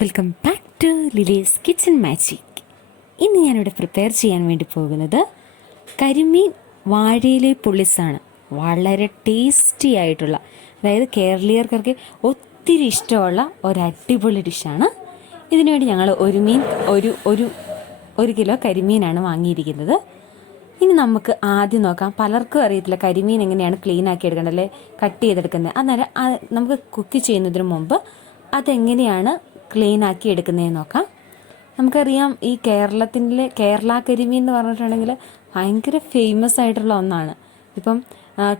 Welcome back to Lily's kitchen magic. ഇന്ന് ഞാനിവിടെ prepare ചെയ്യാൻ വേണ്ടി പോകുന്നത് കരിമീൻ വാഴയിലെ പൊള്ളിസാണ്. വളരെ ടേസ്റ്റി ആയിട്ടുള്ള, അതായത് കേരളീയർക്കൊക്കെ ഒത്തിരി ഇഷ്ടമുള്ള ഒരു അടിപൊളി ഡിഷാണ്. ഇതിനുവേണ്ടി ഞങ്ങൾ ഒരു കിലോ കരിമീനാണ് വാങ്ങിയിരിക്കുന്നത്. ഇനി നമുക്ക് ആദ്യം നോക്കാം. പലർക്കും അറിയത്തില്ല കരിമീൻ എങ്ങനെയാണ് ക്ലീൻ ആക്കി എടുക്കേണ്ടത്, അല്ലെ കട്ട് ചെയ്തെടുക്കുന്നത്. അന്നേരം നമുക്ക് കുക്ക് ചെയ്യുന്നതിന് മുമ്പ് അതെങ്ങനെയാണ് ക്ലീൻ ആക്കി എടുക്കുന്നതെന്ന് നോക്കാം. നമുക്കറിയാം, ഈ കേരള കരിമീൻ എന്ന് പറഞ്ഞിട്ടുണ്ടെങ്കിൽ ഭയങ്കര ഫേമസ് ആയിട്ടുള്ള ഒന്നാണ്. ഇപ്പം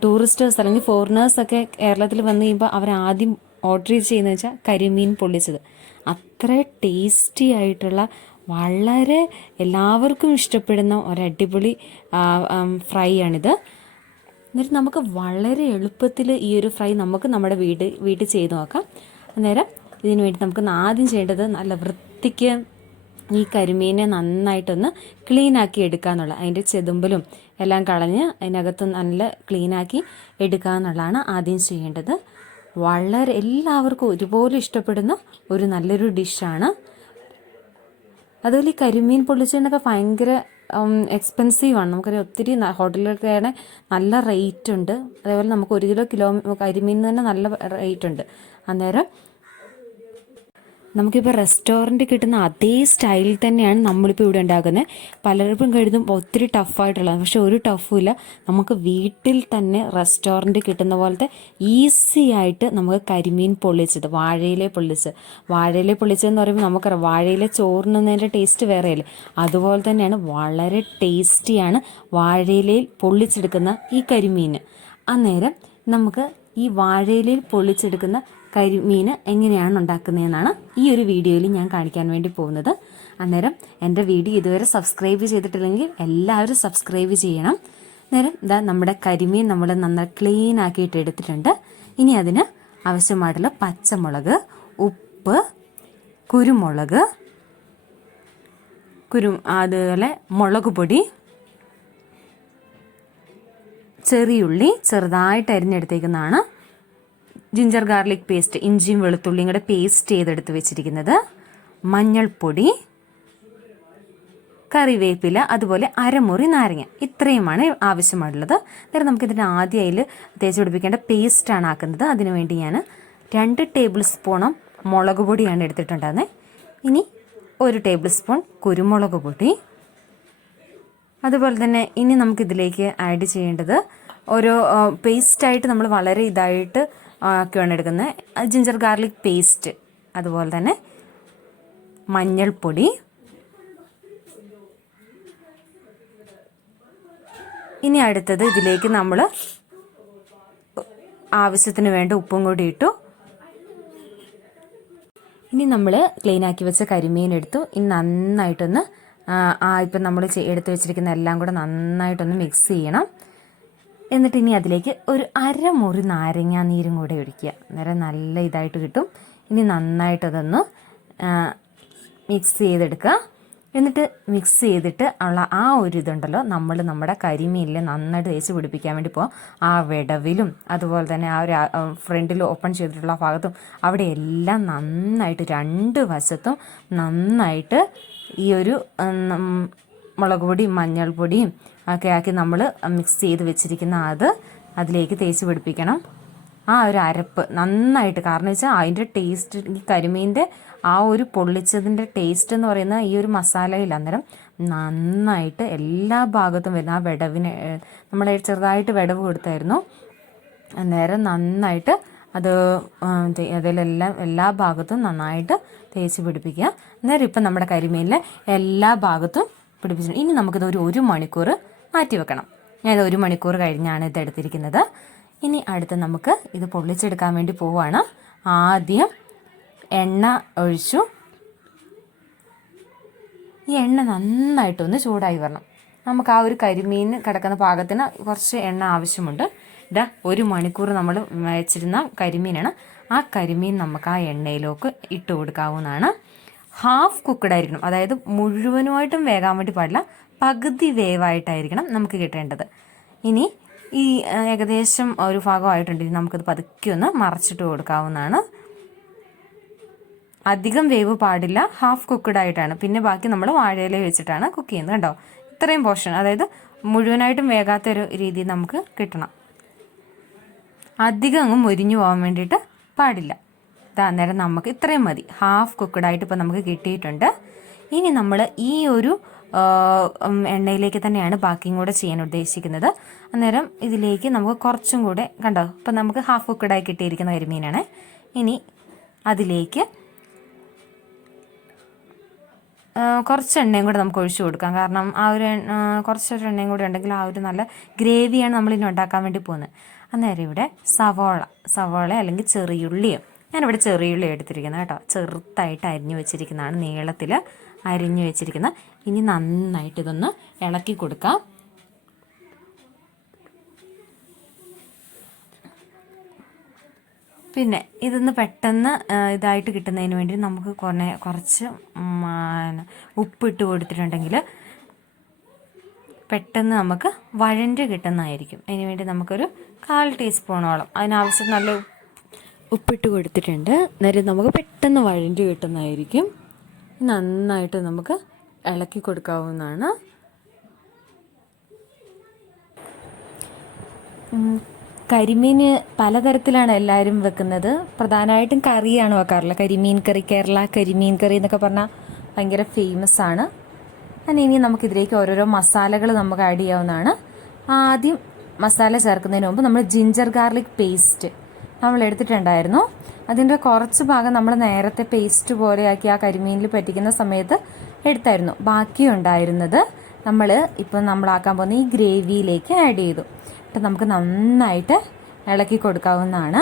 ടൂറിസ്റ്റേഴ്സ് അല്ലെങ്കിൽ ഫോറിനേഴ്സൊക്കെ കേരളത്തിൽ വന്നു കഴിയുമ്പോൾ അവരാദ്യം ഓർഡർ ചെയ്യുന്നത് വെച്ചാൽ കരിമീൻ പൊള്ളിച്ചത്. അത്ര ടേസ്റ്റി ആയിട്ടുള്ള, വളരെ എല്ലാവർക്കും ഇഷ്ടപ്പെടുന്ന ഒരടിപൊളി ഫ്രൈ ആണിത്. എന്നിട്ട് നമുക്ക് വളരെ എളുപ്പത്തിൽ ഈ ഒരു ഫ്രൈ നമുക്ക് നമ്മുടെ വീട്ടിൽ ചെയ്ത് നോക്കാം. അന്നേരം ഇതിനു വേണ്ടി നമുക്ക് ആദ്യം ചെയ്യേണ്ടത് നല്ല വൃത്തിക്ക് ഈ കരിമീനെ നന്നായിട്ടൊന്ന് ക്ലീനാക്കി എടുക്കുക എന്നുള്ള, അതിൻ്റെ ചെതുമ്പലും എല്ലാം കളഞ്ഞ് അതിനകത്ത് നല്ല ക്ലീനാക്കി എടുക്കുക എന്നുള്ളതാണ് ആദ്യം ചെയ്യേണ്ടത്. വളരെ എല്ലാവർക്കും ഒരുപോലെ ഇഷ്ടപ്പെടുന്ന ഒരു നല്ലൊരു ഡിഷാണ്. അതുപോലെ ഈ കരിമീൻ പൊള്ളിച്ചതിനൊക്കെ ഭയങ്കര എക്സ്പെൻസീവാണ്. നമുക്കറിയാം, ഒത്തിരി ഹോട്ടലുകൾക്കാണ് നല്ല റേറ്റ് ഉണ്ട്. അതേപോലെ നമുക്ക് 1 കിലോ കരിമീൻ തന്നെ നല്ല റേറ്റ് ഉണ്ട്. അന്നേരം നമുക്കിപ്പോൾ റെസ്റ്റോറൻറ്റിൽ കിട്ടുന്ന അതേ സ്റ്റൈലിൽ തന്നെയാണ് നമ്മളിപ്പോൾ ഇവിടെ ഉണ്ടാക്കുന്നത്. പലർക്കും കരുതും ഒത്തിരി ടഫായിട്ടുള്ളത്, പക്ഷെ ഒരു ടഫുമില്ല. നമുക്ക് വീട്ടിൽ തന്നെ റെസ്റ്റോറൻറ്റിൽ കിട്ടുന്ന പോലത്തെ ഈസി ആയിട്ട് നമുക്ക് കരിമീൻ പൊള്ളിച്ചത്, വാഴയിലെ പൊള്ളിച്ചതെന്ന് പറയുമ്പോൾ നമുക്കറിയാം, വാഴയിലെ ചോറിനുന്നതിൻ്റെ ടേസ്റ്റ് വേറെയല്ലേ. അതുപോലെ തന്നെയാണ് വളരെ ടേസ്റ്റിയാണ് വാഴയിലയിൽ പൊള്ളിച്ചെടുക്കുന്ന ഈ കരിമീൻ. അന്നേരം നമുക്ക് ഈ വാഴയിലയിൽ പൊള്ളിച്ചെടുക്കുന്ന കരിമീൻ എങ്ങനെയാണ് ഉണ്ടാക്കുന്നതെന്നാണ് ഈ ഒരു വീഡിയോയിൽ ഞാൻ കാണിക്കാൻ വേണ്ടി പോകുന്നത്. അന്നേരം എൻ്റെ വീഡിയോ ഇതുവരെ സബ്സ്ക്രൈബ് ചെയ്തിട്ടില്ലെങ്കിൽ എല്ലാവരും സബ്സ്ക്രൈബ് ചെയ്യണം. അന്നേരം നമ്മുടെ കരിമീൻ നമ്മൾ നന്നായി ക്ലീൻ ആക്കിയിട്ട് എടുത്തിട്ടുണ്ട്. ഇനി അതിന് ആവശ്യമായിട്ടുള്ള പച്ചമുളക്, ഉപ്പ്, കുരുമുളക്, അതുപോലെ മുളക് പൊടി, ചെറിയുള്ളി ചെറുതായിട്ട് അരിഞ്ഞെടുത്തേക്കുന്നതാണ്, ജിഞ്ചർ ഗാർലിക് പേസ്റ്റ്, ഇഞ്ചിയും വെളുത്തുള്ളിയും കൂടെ പേസ്റ്റ് ചെയ്തെടുത്ത് വെച്ചിരിക്കുന്നത്, മഞ്ഞൾപ്പൊടി, കറിവേപ്പില, അതുപോലെ അരമുറി നാരങ്ങ. ഇത്രയുമാണ് ആവശ്യമായിട്ടുള്ളത്. അന്നേരം നമുക്കിതിന് ആദ്യം അതിൽ തേച്ച് പിടിപ്പിക്കേണ്ട പേസ്റ്റാണ് ആക്കുന്നത്. അതിനുവേണ്ടി ഞാൻ 2 ടേബിൾ സ്പൂണും മുളക് പൊടിയാണ് എടുത്തിട്ടുണ്ടായിരുന്നത്. ഇനി 1 ടേബിൾ സ്പൂൺ കുരുമുളക് പൊടി. അതുപോലെ തന്നെ ഇനി നമുക്കിതിലേക്ക് ആഡ് ചെയ്യേണ്ടത് ഒരു പേസ്റ്റായിട്ട് നമ്മൾ വളരെ ഇതായിട്ട് ഒക്കെയാണ് എടുക്കുന്നത്, ജിഞ്ചർ ഗാർലിക് പേസ്റ്റ്, അതുപോലെ തന്നെ മഞ്ഞൾപ്പൊടി. ഇനി അടുത്തത് ഇതിലേക്ക് നമ്മൾ ആവശ്യത്തിന് വേണ്ട ഉപ്പും കൂടി ഇട്ടു. ഇനി നമ്മൾ ക്ലീനാക്കി വെച്ച കരിമീൻ എടുത്തു. ഇനി നന്നായിട്ടൊന്ന് ഇപ്പം നമ്മൾ എടുത്ത് വെച്ചിരിക്കുന്ന എല്ലാം കൂടെ നന്നായിട്ടൊന്ന് മിക്സ് ചെയ്യണം. എന്നിട്ട് ഇനി അതിലേക്ക് ഒരു അരമുറി നാരങ്ങ നീരും കൂടെ ഒഴിക്കുക. അന്നേരം നല്ല ഇതായിട്ട് കിട്ടും. ഇനി നന്നായിട്ടതൊന്ന് മിക്സ് ചെയ്തെടുക്കുക. എന്നിട്ട് മിക്സ് ചെയ്തിട്ട് ഉള്ള ആ ഒരു ഇതുണ്ടല്ലോ, നമ്മുടെ കരിമീനിൽ നന്നായിട്ട് തേച്ച് പിടിപ്പിക്കാൻ വേണ്ടി പോകാം. ആ വിടവിലും അതുപോലെ തന്നെ ആ ഒരു ഫ്രണ്ടിൽ ഓപ്പൺ ചെയ്തിട്ടുള്ള ഭാഗത്തും അവിടെ എല്ലാം നന്നായിട്ട് 2 വശത്തും നന്നായിട്ട് ഈ ഒരു മുളക് പൊടിയും മഞ്ഞൾപ്പൊടിയും ഒക്കെ ആക്കി നമ്മൾ മിക്സ് ചെയ്ത് വെച്ചിരിക്കുന്ന അതിലേക്ക് തേച്ച് പിടിപ്പിക്കണം. ആ ഒരു അരപ്പ് നന്നായിട്ട്, കാരണം വെച്ചാൽ അതിൻ്റെ ടേസ്റ്റ്, ഈ കരിമീൻ്റെ ആ ഒരു പൊള്ളിച്ചതിൻ്റെ ടേസ്റ്റ് എന്ന് പറയുന്നത് ഈ ഒരു മസാലയിൽ. അന്നേരം നന്നായിട്ട് എല്ലാ ഭാഗത്തും വരുന്ന ആ വിടവിന് നമ്മൾ ചെറുതായിട്ട് വിടവ് കൊടുത്തായിരുന്നു. അന്നേരം നന്നായിട്ട് അതിലെല്ലാം എല്ലാ ഭാഗത്തും നന്നായിട്ട് തേച്ച് പിടിപ്പിക്കുക. അന്നേരം ഇപ്പം നമ്മുടെ കരിമീനിലെ എല്ലാ ഭാഗത്തും പിടിപ്പിച്ചു. ഇനി നമുക്കിത് 1 മണിക്കൂർ മാറ്റി വെക്കണം. ഞാനിത് 1 മണിക്കൂർ കഴിഞ്ഞാണ് ഇത് എടുത്തിരിക്കുന്നത്. ഇനി അടുത്ത് നമുക്ക് ഇത് പൊള്ളിച്ചെടുക്കാൻ വേണ്ടി പോവുകയാണ്. ആദ്യം എണ്ണ ഒഴിച്ചു. ഈ എണ്ണ നന്നായിട്ടൊന്ന് ചൂടായി വരണം. നമുക്ക് ആ ഒരു കരിമീൻ കിടക്കുന്ന പാകത്തിന് കുറച്ച് എണ്ണ ആവശ്യമുണ്ട്. 1 മണിക്കൂർ നമ്മൾ വെച്ചിരുന്ന കരിമീനാണ്. ആ കരിമീൻ നമുക്ക് ആ എണ്ണയിലേക്ക് ഇട്ട് കൊടുക്കാവുന്നതാണ്. ഹാഫ് കുക്ക്ഡ് ആയിരിക്കണം, അതായത് മുഴുവനുമായിട്ടും വേകാൻ വേണ്ടി പാടില്ല, പകുതി വേവായിട്ടായിരിക്കണം നമുക്ക് കിട്ടേണ്ടത്. ഇനി ഈ ഏകദേശം ഒരു ഭാഗമായിട്ടുണ്ടെങ്കിൽ നമുക്കത് പതുക്കെ ഒന്ന് മറച്ചിട്ട് കൊടുക്കാവുന്നതാണ്. അധികം വേവ് പാടില്ല, ഹാഫ് കുക്ക്ഡ് ആയിട്ടാണ്. പിന്നെ ബാക്കി നമ്മൾ വാഴയില വെച്ചിട്ടാണ് കുക്ക് ചെയ്യുന്നത്. കണ്ടോ, ഇത്രയും പോർഷൻ, അതായത് മുഴുവനായിട്ടും വേകാത്തൊരു രീതി നമുക്ക് കിട്ടണം. അധികം അങ്ങ് മുരിഞ്ഞു പോകാൻ വേണ്ടിയിട്ട് പാടില്ല. അന്നേരം നമുക്ക് ഇത്രയും മതി, ഹാഫ് കുക്ക്ഡ് ആയിട്ട് ഇപ്പം നമുക്ക് കിട്ടിയിട്ടുണ്ട്. ഇനി നമ്മൾ ഈ ഒരു എണ്ണയിലേക്ക് തന്നെയാണ് ബാക്കിയും കൂടെ ചെയ്യാൻ ഉദ്ദേശിക്കുന്നത്. അന്നേരം ഇതിലേക്ക് നമുക്ക് കുറച്ചും കൂടെ, കണ്ടോ ഇപ്പം നമുക്ക് ഹാഫ് കുക്ക്ഡായി കിട്ടിയിരിക്കുന്ന കരിമീനാണ്. ഇനി അതിലേക്ക് കുറച്ച് എണ്ണയും കൂടെ നമുക്ക് ഒഴിച്ചു കൊടുക്കാം. കാരണം ആ ഒരു കുറച്ചൊരു എണ്ണയും കൂടെ ഉണ്ടെങ്കിൽ ആ ഒരു നല്ല ഗ്രേവിയാണ് നമ്മളിനി ഉണ്ടാക്കാൻ വേണ്ടി പോകുന്നത്. അന്നേരം ഇവിടെ സവോള അല്ലെങ്കിൽ ചെറിയുള്ളിയോ, ഞാനിവിടെ ചെറിയുള്ളി എടുത്തിരിക്കുന്നത് കേട്ടോ, ചെറുതായിട്ട് അരിഞ്ഞു വെച്ചിരിക്കുന്നതാണ്, നീളത്തിൽ അരിഞ്ഞു വെച്ചിരിക്കുന്നത്. ഇനി നന്നായിട്ട് ഇതൊന്ന് ഇളക്കി കൊടുക്കാം. പിന്നെ ഇതൊന്ന് പെട്ടെന്ന് ഇതായിട്ട് കിട്ടുന്നതിന് വേണ്ടി നമുക്ക് കുറച്ച് ഉപ്പിട്ട് കൊടുത്തിട്ടുണ്ടെങ്കിൽ പെട്ടെന്ന് നമുക്ക് വഴണ്ട് കിട്ടുന്നതായിരിക്കും. അതിന് വേണ്ടി നമുക്കൊരു 1/4 ടീസ്പൂണോളം അതിനാവശ്യം നല്ല ഉപ്പിട്ട് കൊടുത്തിട്ടുണ്ട്. അന്നേരം നമുക്ക് പെട്ടെന്ന് വഴണ്ട് കിട്ടുന്നതായിരിക്കും. നന്നായിട്ട് നമുക്ക് ഇളക്കി കൊടുക്കാവുന്നതാണ്. കരിമീൻ പലതരത്തിലാണ് എല്ലാവരും വെക്കുന്നത്. പ്രധാനമായിട്ടും കറിയാണ് വെക്കാറുള്ളത്. കരിമീൻ കറി, കേരള കരിമീൻ കറി എന്നൊക്കെ പറഞ്ഞാൽ ഭയങ്കര ഫേമസ് ആണ്. അങ്ങനെ ഇനി നമുക്കിതിലേക്ക് ഓരോരോ മസാലകൾ നമുക്ക് ആഡ് ചെയ്യാവുന്നതാണ്. ആദ്യം മസാല ചേർക്കുന്നതിന് മുമ്പ് നമ്മൾ ജിഞ്ചർ ഗാർലിക് പേസ്റ്റ് നമ്മൾ എടുത്തിട്ടുണ്ടായിരുന്നു. അതിൻ്റെ കുറച്ച് ഭാഗം നമ്മൾ നേരത്തെ പേസ്റ്റ് പോലെയാക്കി ആ കരിമീനിൽ പറ്റിക്കുന്ന സമയത്ത് എടുത്തായിരുന്നു. ബാക്കി ഉണ്ടായിരുന്നത് ഇപ്പം നമ്മളാക്കാൻ പോകുന്ന ഈ ഗ്രേവിയിലേക്ക് ആഡ് ചെയ്തു. അപ്പം നമുക്ക് നന്നായിട്ട് ഇളക്കി കൊടുക്കാവുന്നതാണ്.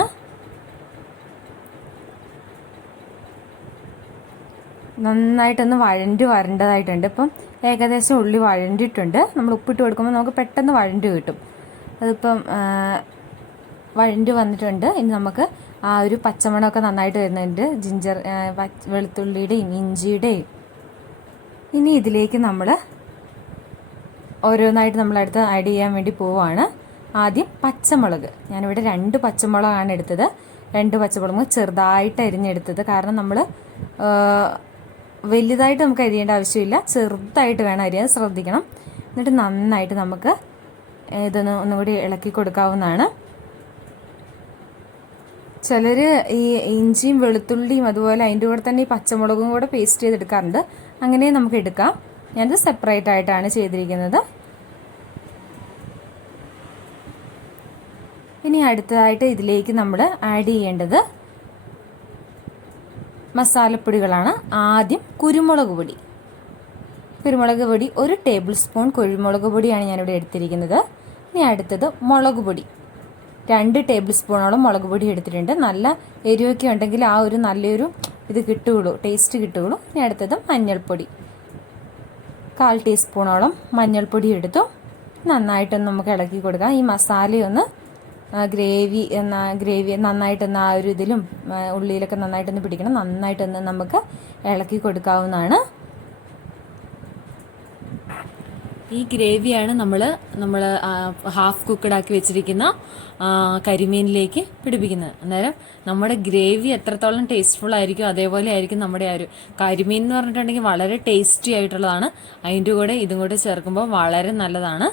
നന്നായിട്ടൊന്ന് വരണ്ടതായിട്ടുണ്ട്. ഇപ്പം ഏകദേശം ഉള്ളി വഴണ്ടിട്ടുണ്ട്. നമ്മൾ ഉപ്പിട്ട് കൊടുക്കുമ്പോൾ നമുക്ക് പെട്ടെന്ന് വഴണ്ട് കിട്ടും. അതിപ്പം വഴണ്ട് വന്നിട്ടുണ്ട്. ഇനി നമുക്ക് ആ ഒരു പച്ചമണമൊക്കെ നന്നായിട്ട് വരുന്നുണ്ട്, വെളുത്തുള്ളിയുടെയും ഇഞ്ചിയുടെയും. ഇനി ഇതിലേക്ക് നമ്മൾ ഓരോന്നായിട്ട് നമ്മളടുത്ത് ആഡ് ചെയ്യാൻ വേണ്ടി പോവുകയാണ്. ആദ്യം പച്ചമുളക്, ഞാനിവിടെ 2 പച്ചമുളകാണ് എടുത്തത്. 2 പച്ചമുളക് ചെറുതായിട്ട് അരിഞ്ഞെടുത്തത്. കാരണം നമ്മൾ വലുതായിട്ട് നമുക്ക് അരിയേണ്ട ആവശ്യമില്ല, ചെറുതായിട്ട് വേണം അരിയാൻ, ശ്രദ്ധിക്കണം. എന്നിട്ട് നന്നായിട്ട് നമുക്ക് ഒന്നുകൂടി ഇളക്കി കൊടുക്കാവുന്നതാണ്. ചിലർ ഈ ഇഞ്ചിയും വെളുത്തുള്ളിയും അതുപോലെ അതിൻ്റെ കൂടെ തന്നെ ഈ പച്ചമുളകും കൂടെ പേസ്റ്റ് ചെയ്തെടുക്കാറുണ്ട്. അങ്ങനെ നമുക്ക് എടുക്കാം. ഞാനത് സെപ്പറേറ്റ് ആയിട്ടാണ് ചെയ്തിരിക്കുന്നത്. ഇനി അടുത്തതായിട്ട് ഇതിലേക്ക് നമ്മൾ ആഡ് ചെയ്യേണ്ടത് മസാലപ്പൊടികളാണ്. ആദ്യം കുരുമുളക് പൊടി 1 ടേബിൾ സ്പൂൺ കുരുമുളക് പൊടിയാണ് ഞാനിവിടെ എടുത്തിരിക്കുന്നത്. ഇനി അടുത്തത് മുളക് പൊടി 2 ടേബിൾ സ്പൂണോളം മുളക് പൊടി എടുത്തിട്ടുണ്ട്. നല്ല എരിവൊക്കെ ഉണ്ടെങ്കിൽ ആ ഒരു നല്ലൊരു ടേസ്റ്റ് കിട്ടുകയുള്ളൂ. ഇനി അടുത്തത് മഞ്ഞൾപ്പൊടി 1/4 ടീസ്പൂണോളം മഞ്ഞൾപ്പൊടി എടുത്തു. നന്നായിട്ടൊന്ന് നമുക്ക് ഇളക്കി കൊടുക്കാം. ഈ മസാലയൊന്ന് ഗ്രേവി നന്നായിട്ടൊന്ന് ആ ഒരു ഇതിലും ഉള്ളിയിലൊക്കെ നന്നായിട്ടൊന്ന് പിടിക്കണം. നന്നായിട്ടൊന്ന് നമുക്ക് ഇളക്കി കൊടുക്കാവുന്നതാണ്. ഈ ഗ്രേവിയാണ് നമ്മൾ ഹാഫ് കുക്ക്ഡ് ആക്കി വെച്ചിരിക്കുന്ന കരിമീനിലേക്ക് പിടിപ്പിക്കുന്നത്. അന്നേരം നമ്മുടെ ഗ്രേവി എത്രത്തോളം ടേസ്റ്റ്ഫുൾ ആയിരിക്കും അതേപോലെ ആയിരിക്കും നമ്മുടെ ആ ഒരു കരിമീൻ എന്ന് പറഞ്ഞിട്ടുണ്ടെങ്കിൽ വളരെ ടേസ്റ്റി ആയിട്ടുള്ളതാണ്. അതിൻ്റെ കൂടെ ഇതും കൂടെ ചേർക്കുമ്പോൾ വളരെ നല്ലതാണ്.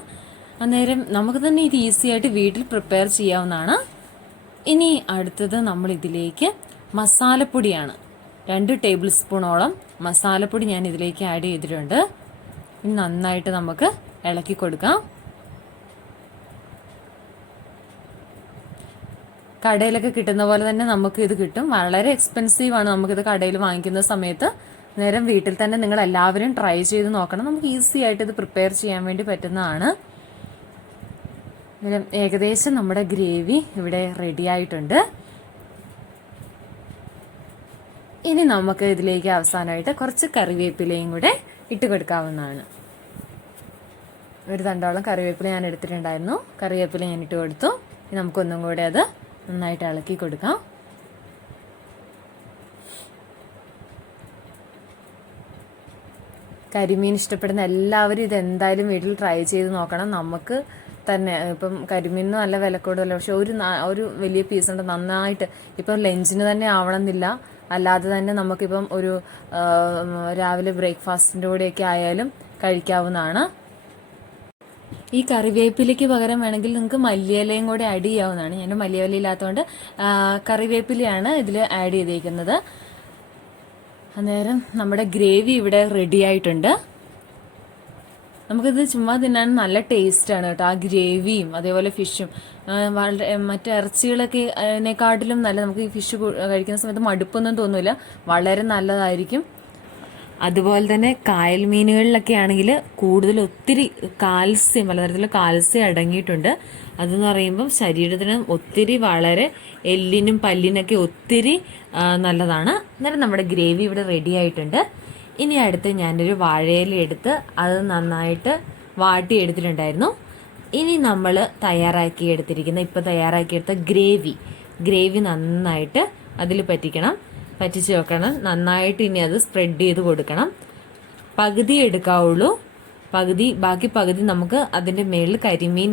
അന്നേരം നമുക്ക് തന്നെ ഇത് ഈസി ആയിട്ട് വീട്ടിൽ പ്രിപ്പയർ ചെയ്യാവുന്നതാണ്. ഇനി അടുത്തത് നമ്മൾ ഇതിലേക്ക് മസാലപ്പൊടിയാണ്. 2 ടേബിൾ സ്പൂണോളം മസാലപ്പൊടി ഞാൻ ഇതിലേക്ക് ആഡ് ചെയ്തിട്ടുണ്ട്. ഇനി നന്നായിട്ട് നമുക്ക് ഇളക്കി കൊടുക്കാം. കടയിലൊക്കെ കിട്ടുന്ന പോലെ തന്നെ നമുക്ക് ഇത് കിട്ടും. വളരെ എക്സ്പെൻസീവ് ആണ് നമുക്കിത് കടയിൽ വാങ്ങിക്കുന്ന സമയത്ത്. നേരം വീട്ടിൽ തന്നെ നിങ്ങൾ എല്ലാവരും ട്രൈ ചെയ്ത് നോക്കണം. നമുക്ക് ഈസി ആയിട്ട് ഇത് പ്രിപ്പയർ ചെയ്യാൻ വേണ്ടി പറ്റുന്നതാണ്. ഏകദേശം നമ്മുടെ ഗ്രേവി ഇവിടെ റെഡി ആയിട്ടുണ്ട്. ഇനി നമുക്ക് ഇതിലേക്ക് അവസാനമായിട്ട് കുറച്ച് കറിവേപ്പിലയും കൂടെ ഇട്ട് കൊടുക്കാവുന്നതാണ്. 1 തണ്ടോളം കറിവേപ്പില ഞാൻ എടുത്തിട്ടുണ്ടായിരുന്നു. കറിവേപ്പില ഞാൻ ഇട്ട് കൊടുത്തു. ഇനി നമുക്കൊന്നും കൂടെ അത് നന്നായിട്ട് ഇളക്കി കൊടുക്കാം. കരിമീൻ ഇഷ്ടപ്പെടുന്ന എല്ലാവരും ഇത് എന്തായാലും വീട്ടിൽ ട്രൈ ചെയ്ത് നോക്കണം. നമുക്ക് തന്നെ ഇപ്പം കരിമീനിന് നല്ല വില കൂടുതലല്ല, പക്ഷെ ഒരു വലിയ പീസ് ഉണ്ട് നന്നായിട്ട്. ഇപ്പം ലഞ്ചിന് തന്നെ ആവണമെന്നില്ല, അല്ലാതെ തന്നെ നമുക്കിപ്പം ഒരു രാവിലെ ബ്രേക്ക്ഫാസ്റ്റിൻ്റെ കൂടെയൊക്കെ ആയാലും കഴിക്കാവുന്നതാണ്. ഈ കറിവേപ്പിലയ്ക്ക് പകരം വേണമെങ്കിൽ നിങ്ങൾക്ക് മല്ലിയിലയും കൂടെ ആഡ് ചെയ്യാവുന്നതാണ്. ഞാൻ മല്ലിയില ഇല്ലാത്തതുകൊണ്ട് കറിവേപ്പിലയാണ് ഇതിൽ ആഡ് ചെയ്തേക്കുന്നത്. അന്നേരം നമ്മുടെ ഗ്രേവി ഇവിടെ റെഡി ആയിട്ടുണ്ട്. നമുക്കിത് ചുമ്മാ തിന്നാൻ നല്ല ടേസ്റ്റാണ് കേട്ടോ. ആ ഗ്രേവിയും അതേപോലെ ഫിഷും വളരെ മറ്റു ഇറച്ചികളൊക്കെ നല്ല നമുക്ക് ഈ ഫിഷ് കഴിക്കുന്ന സമയത്ത് മടുപ്പൊന്നും തോന്നില്ല, വളരെ നല്ലതായിരിക്കും. അതുപോലെ തന്നെ കായൽ മീനുകളിലൊക്കെ ആണെങ്കിൽ കൂടുതൽ ഒത്തിരി കാൽസ്യം, പലതരത്തിലുള്ള കാൽസ്യം അടങ്ങിയിട്ടുണ്ട്. അതെന്ന് പറയുമ്പം ശരീരത്തിന് ഒത്തിരി വളരെ എല്ലിനും പല്ലിനൊക്കെ ഒത്തിരി നല്ലതാണ്. അന്നേരം നമ്മുടെ ഗ്രേവി ഇവിടെ റെഡി ആയിട്ടുണ്ട്. ഇനി അടുത്ത് ഞാനൊരു വാഴയില എടുത്ത് അത് നന്നായിട്ട് വാട്ടിയെടുത്തിട്ടുണ്ടായിരുന്നു. ഇനി നമ്മൾ തയ്യാറാക്കിയെടുത്ത ഗ്രേവി നന്നായിട്ട് അതിൽ പറ്റിച്ച് വെക്കണം. നന്നായിട്ട് ഇനി അത് സ്പ്രെഡ് ചെയ്ത് കൊടുക്കണം. പകുതി എടുക്കാവുള്ളൂ. ബാക്കി പകുതി നമുക്ക് അതിൻ്റെ മേളിൽ കരിമീൻ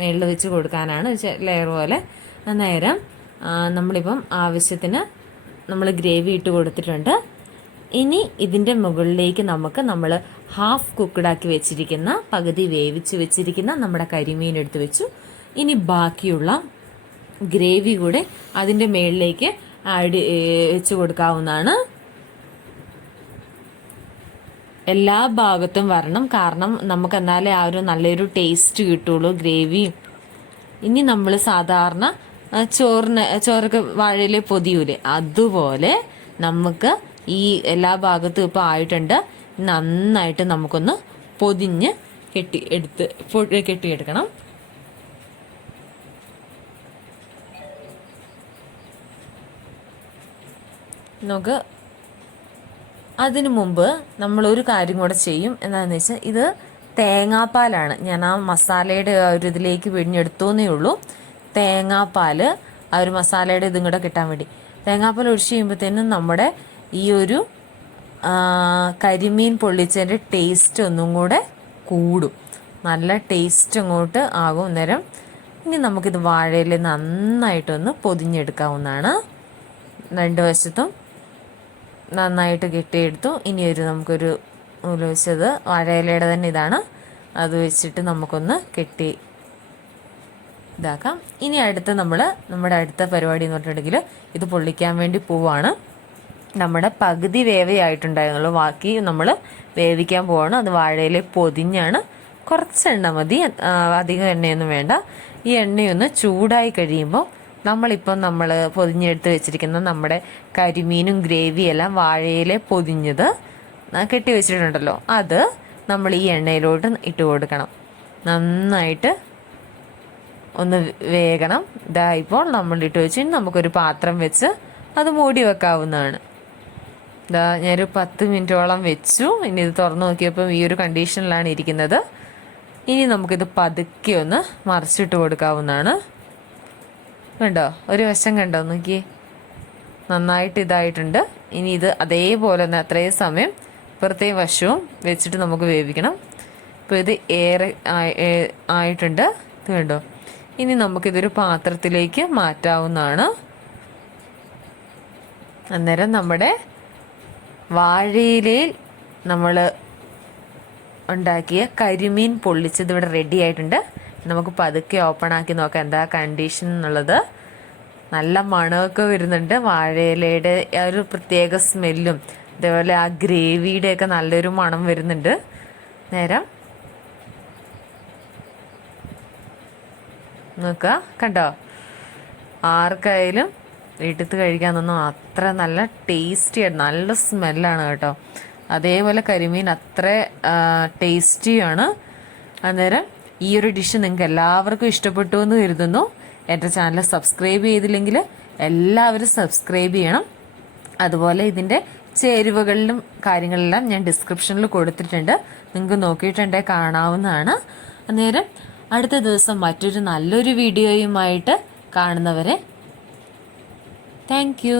മേളിൽ വെച്ച് കൊടുക്കാനാണ്, ലെയർ പോലെ. അന്നേരം നമ്മളിപ്പം ആവശ്യത്തിന് നമ്മൾ ഗ്രേവി ഇട്ട് കൊടുത്തിട്ടുണ്ട്. ഇനി ഇതിൻ്റെ മുകളിലേക്ക് നമ്മൾ ഹാഫ് കുക്ക്ഡാക്കി വെച്ചിരിക്കുന്ന, പകുതി വേവിച്ച് വെച്ചിരിക്കുന്ന നമ്മുടെ കരിമീൻ എടുത്ത് വെച്ചു. ഇനി ബാക്കിയുള്ള ഗ്രേവി കൂടെ അതിൻ്റെ മേളിലേക്ക് വെച്ച് കൊടുക്കാവുന്നതാണ്. എല്ലാ ഭാഗത്തും വരണം, കാരണം നമുക്ക് എന്നാലേ ആ ഒരു നല്ലൊരു ടേസ്റ്റ് കിട്ടുള്ളൂ ഗ്രേവിയും. ഇനി നമ്മൾ സാധാരണ ചോറൊക്കെ വാഴയിലെ പൊതിയൂലേ, അതുപോലെ നമുക്ക് ഈ എല്ലാ ഭാഗത്തും ഇപ്പോൾ ആയിട്ടുണ്ട്. നന്നായിട്ട് നമുക്കൊന്ന് പൊതിഞ്ഞ് കെട്ടിയെടുക്കണം. നമുക്ക് അതിനു മുമ്പ് നമ്മളൊരു കാര്യം കൂടെ ചെയ്യും. എന്താണെന്ന് വെച്ചാൽ ഇത് തേങ്ങാപ്പാലാണ്. ഞാൻ ആ മസാലയുടെ ഒരു ഇതിലേക്ക് പിഴിഞ്ഞെടുത്തോന്നേ ഉള്ളൂ. തേങ്ങാപ്പാൽ ആ ഒരു മസാലയുടെ ഇതും കൂടെ കിട്ടാൻ വേണ്ടി തേങ്ങാപ്പാൽ ഒഴിച്ച് കഴിയുമ്പോഴത്തേനും നമ്മുടെ ഈ ഒരു കരിമീൻ പൊള്ളിച്ചതിൻ്റെ ടേസ്റ്റ് ഒന്നും കൂടെ കൂടും, നല്ല ടേസ്റ്റ് അങ്ങോട്ട് ആകും. അന്നേരം ഇനി നമുക്കിത് വാഴയിൽ നന്നായിട്ടൊന്ന് പൊതിഞ്ഞെടുക്കാവുന്നതാണ്. രണ്ട് വശത്തും നന്നായിട്ട് കെട്ടിയെടുത്തു. ഇനി നമുക്കൊരു വെച്ചത് വാഴയിലയുടെ തന്നെ ഇതാണ്, അത് വെച്ചിട്ട് നമുക്കൊന്ന് കെട്ടി ഇതാക്കാം. ഇനി നമ്മുടെ അടുത്ത പരിപാടി എന്ന് പറഞ്ഞിട്ടുണ്ടെങ്കിൽ ഇത് പൊള്ളിക്കാൻ വേണ്ടി പോവാണ്. നമ്മുടെ പകുതി വേവയായിട്ടുണ്ടായിരുന്നുള്ളൂ, ബാക്കി നമ്മൾ വേവിക്കാൻ പോവാണ്. അത് വാഴയില പൊതിഞ്ഞാണ്. കുറച്ച് എണ്ണ മതി, അധികം എണ്ണയൊന്നും വേണ്ട. ഈ എണ്ണയൊന്ന് ചൂടായി കഴിയുമ്പോൾ നമ്മൾ പൊതിഞ്ഞെടുത്ത് വെച്ചിരിക്കുന്ന നമ്മുടെ കരിമീനും ഗ്രേവിയെല്ലാം വാഴയില പൊതിഞ്ഞത് കെട്ടി വെച്ചിട്ടുണ്ടല്ലോ, അത് നമ്മൾ ഈ എണ്ണയിലോട്ട് ഇട്ട് കൊടുക്കണം. നന്നായിട്ട് ഒന്ന് വേകണം. ഇപ്പോൾ നമ്മൾ ഇട്ട് വെച്ച് നമുക്കൊരു പാത്രം വെച്ച് അത് മൂടി വെക്കാവുന്നതാണ്. ഞാനൊരു 10 മിനിറ്റോളം വെച്ചു. ഇനി ഇത് തുറന്നു നോക്കിയപ്പോൾ ഈ ഒരു കണ്ടീഷനിലാണ് ഇരിക്കുന്നത്. ഇനി നമുക്കിത് പതുക്കെ ഒന്ന് മറിച്ചിട്ട് കൊടുക്കാവുന്നതാണ്. കണ്ടോ, ഒരു വശം കണ്ടോ, നോക്കിയേ, നന്നായിട്ട് ഇതായിട്ടുണ്ട്. ഇനി ഇത് അതേപോലെ തന്നെ അത്രയും സമയം ഇപ്പുറത്തെ വശവും വെച്ചിട്ട് നമുക്ക് വേവിക്കണം. ഇപ്പോൾ ഇത് ഏറെ ആയിട്ടുണ്ട്, ഇത് കണ്ടോ. ഇനി നമുക്കിതൊരു പാത്രത്തിലേക്ക് മാറ്റാവുന്നതാണ്. അന്നേരം നമ്മുടെ വാഴയിലയിൽ നമ്മൾ ഉണ്ടാക്കിയ കരിമീൻ പൊള്ളിച്ചത് ഇവിടെ റെഡി ആയിട്ടുണ്ട്. നമുക്ക് പതുക്കെ ഓപ്പൺ ആക്കി നോക്കാം എന്താ കണ്ടീഷൻ എന്നുള്ളത്. നല്ല മണമൊക്കെ വരുന്നുണ്ട്, വാഴയിലയുടെ ആ ഒരു പ്രത്യേക സ്മെല്ലും അതേപോലെ ആ ഗ്രേവിയുടെയൊക്കെ നല്ലൊരു മണം വരുന്നുണ്ട്. നേരം നോക്കുക, കണ്ടോ, ആർക്കായാലും വീട്ടിൽ കഴിക്കാൻ തോന്നും, അത്ര നല്ല ടേസ്റ്റി ആയിട്ട് നല്ല സ്മെല്ലാണ് കേട്ടോ. അതേപോലെ കരിമീൻ അത്ര ടേസ്റ്റിയാണ്. അന്നേരം ഈ ഒരു ഡിഷ് നിങ്ങൾക്ക് എല്ലാവർക്കും ഇഷ്ടപ്പെട്ടു എന്ന് കരുതുന്നു. എൻ്റെ ചാനൽ സബ്സ്ക്രൈബ് ചെയ്തില്ലെങ്കിൽ എല്ലാവരും സബ്സ്ക്രൈബ് ചെയ്യണം. അതുപോലെ ഇതിൻ്റെ ചേരുവകളിലും കാര്യങ്ങളെല്ലാം ഞാൻ ഡിസ്ക്രിപ്ഷനിൽ കൊടുത്തിട്ടുണ്ട്, നിങ്ങൾക്ക് നോക്കിയിട്ടുണ്ടെങ്കിൽ കാണാവുന്നതാണ്. അന്നേരം അടുത്ത ദിവസം മറ്റൊരു നല്ലൊരു വീഡിയോയുമായിട്ട് കാണുന്നവരെ താങ്ക് യു.